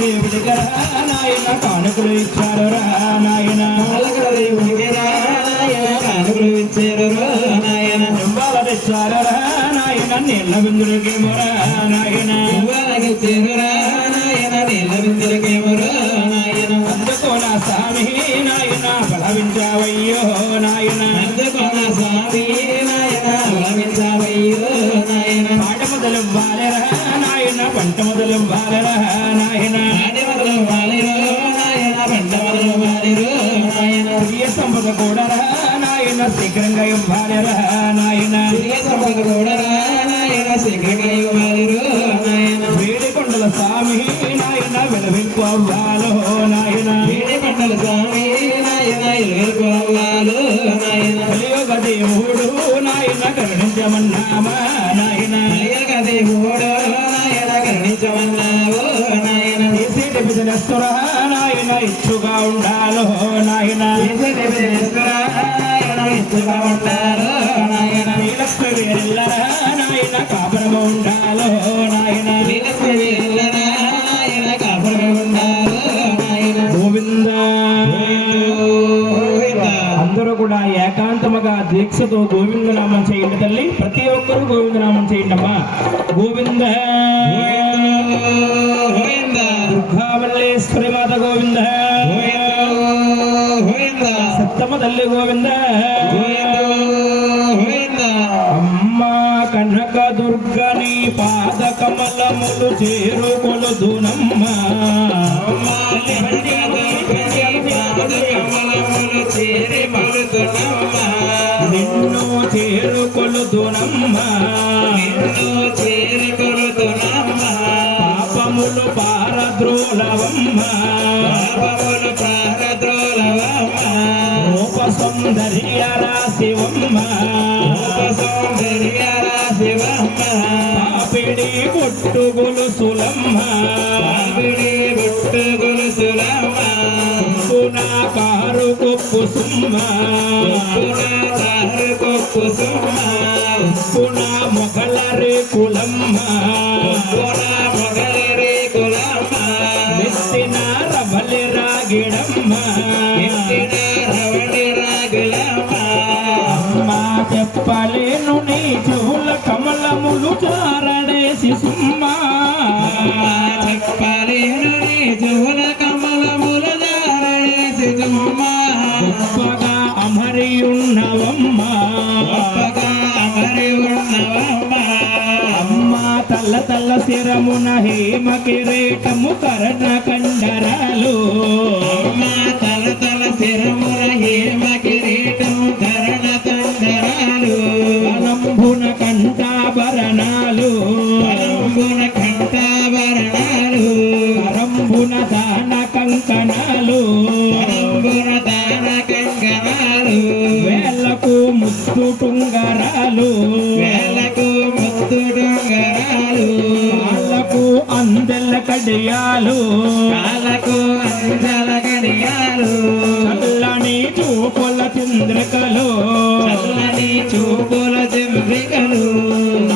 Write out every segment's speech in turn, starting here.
దేవుడికి నాయన కానుకలు ఇచ్చారు నాయన దేవుడికి నాయన కానుకలు ఇచ్చారు నాయన నింబాల తెచ్చారు నాయన నీళ్ళ బిందులకి మొరా నాయన నింబాలకి ఇచ్చారు నాయన నీళ్ళ బిందులకి మొరా నాయన అందుకోన స్వామి నాయన బలవించావయ్యో నాయన అందుకోన స్వామి నాయన బలవించావయ్యో నాయన పాట మొదలు బాలరా నాయన పంట మొదలు బాలరా నాయన పాట మొదలు బాలరా నాయన పంట మొదలు బాలరా నాయన ప్రియ సంపద కూడా నాయన శీఘ్రంగా ఇవ్వాలరా నాయన ప్రియ సంపద కూడా నాయన శీఘ్రంగా ఇవ్వాలరు నాయన వేడికొండల స్వామి నాయన వెలవింపు అవ్వాలో నాయన వేడికొండల స్వామి నాయన వెలవింపు అవ్వాలో నాయన కలియుగ దేవుడు నాయన కరుణించమన్నామా నాయన కలియుగ దేవుడు నాయన కరుణించమన్నావో నాయన తీసేటి బిజినెస్సురా నాయన ఇచ్చుగా ఉండాలో నాయన తీసేటి బిజినెస్సురా నాయన ఇచ్చుగా ఉండాలో నాయన నీలక్ష్మి వేరెల్లరా నాయన కాపురము ఉండాలో నాయన నీలక్ష్మి వేరెల్లరా నాయన కాపురము ఉండాలో నాయన గోవింద అందరూ కూడా ఏకాంతముగా దీక్షతో గోవిందనామం చేయండి తల్లి. ప్రతి ఒక్కరూ గోవిందనామం చేయండి అమ్మా. గోవింద దుర్గామల్లేశ్వరి మాత గోవింద, సప్తమ తల్లి గోవింద, అమ్మా కనక దుర్గని పాద కమలములు చేరుకొలుదునమ్మ, నిన్ను చేరుకొలుదునమ్మ, పాపములు పారద్రోలవమ్మ, రూప సౌందర్య రాశివమ్మ, పాపిడి బొట్టు గొలుసులమ్మ, పునా కారు కొప్పు సుమ్మ, పునా మొగల రేకులమ్మ, ఎత్తిన రవలి రాగిడమ్మ, అమ్మా చెప్పలేను నీ చెవుల కమలములు చారడేసి సుమ్మా, చెప్పలేను నీ చెవుల కమలములు చారడేసి సుమ్మా, గొప్పగా అమరి ఉన్నవమ్మా, గొప్పగా అమరి ఉన్నవమ్మా, అమ్మా తల్ల తల్ల శిరమున హేమ కిరీటము కర్ణ కండరాలు, అమ్మా తల్ల తల్ల శిరమున హేమ కిరీటము కర్ణ కండరాలు, అలంబున కంఠాభరణాలు, అలంబున కంఠాభరణాలు, అరంబున దాన కంకణాలు, అరంబున దాన కంకణాలు, వేలకు ముత్తు టుంగరాలు, వేలకు ముత్తు టుంగరాలు, కాళ్ళకు అందెల కడియాలు, కాళ్ళకు అందెల కడియాలు, చల్లని చూపుల చంద్రికలు, చల్లని చూపుల చంద్రికలు,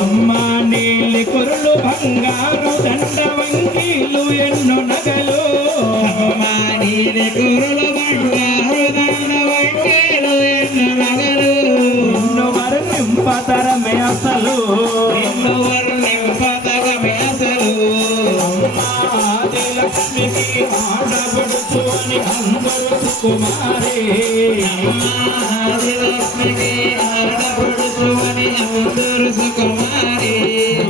అమ్మా నీలి కొరులు బంగారు దండ వంకీలు ఎన్నో నగలు, అమ్మా నీలి కొరులు బంగారు దండ వంకీలు ఎన్నో నగలు, ఎన్నో వర్ణింపతరమే అసలు, ఎన్నో వర్ణింపతరమే అసలు, ఆదిలక్ష్మికి ఆడబడుచు అని అందరూ సుకుమారి, ఆదిలక్ష్మికి ఆడబడుచు అని అందరూ సుకుమారి,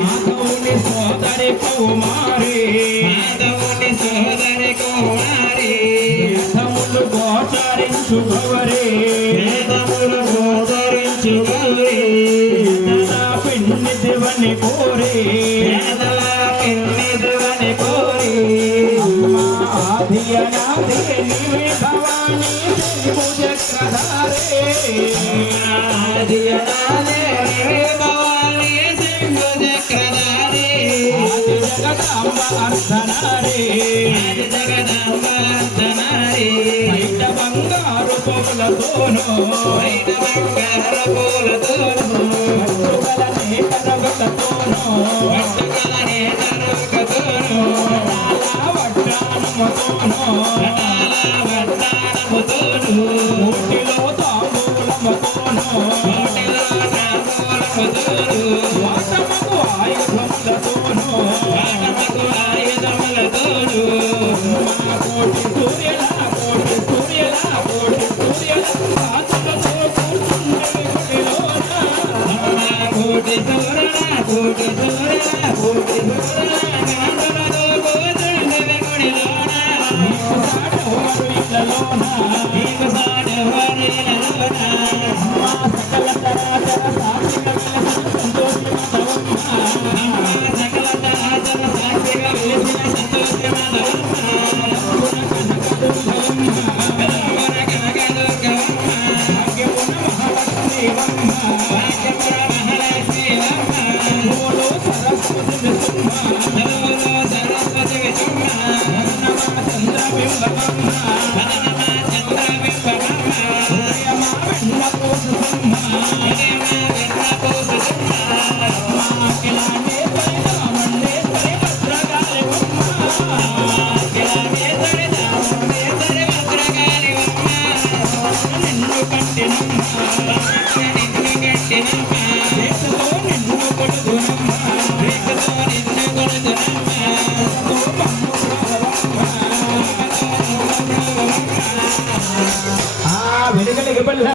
మాధవుని సోదరి కుమారి, మాధవుని సోదరి కుమారి, వేదములు గోచరించు గౌరి, వేదములు గోచరించు గౌరి, పిన్ని దివని కోరి, పిన్ని దివని కోరి, ఆదియనాది నీవే భవానీ సింహుచక్రధారే, ఆదియనాది నీవే భవానీ సింహుచక్రధారే, ఆది జగదాంబ అర్ధనారే, ఆది జగదాంబ అర్ధనారే, బయట బంగారు పూలతోనో, బయట బంగారు పూలతోనో, పట్టుగలనే కనగతోనో, పట్టుగలనే కనగతోనో, వడ్డా సరస్వతి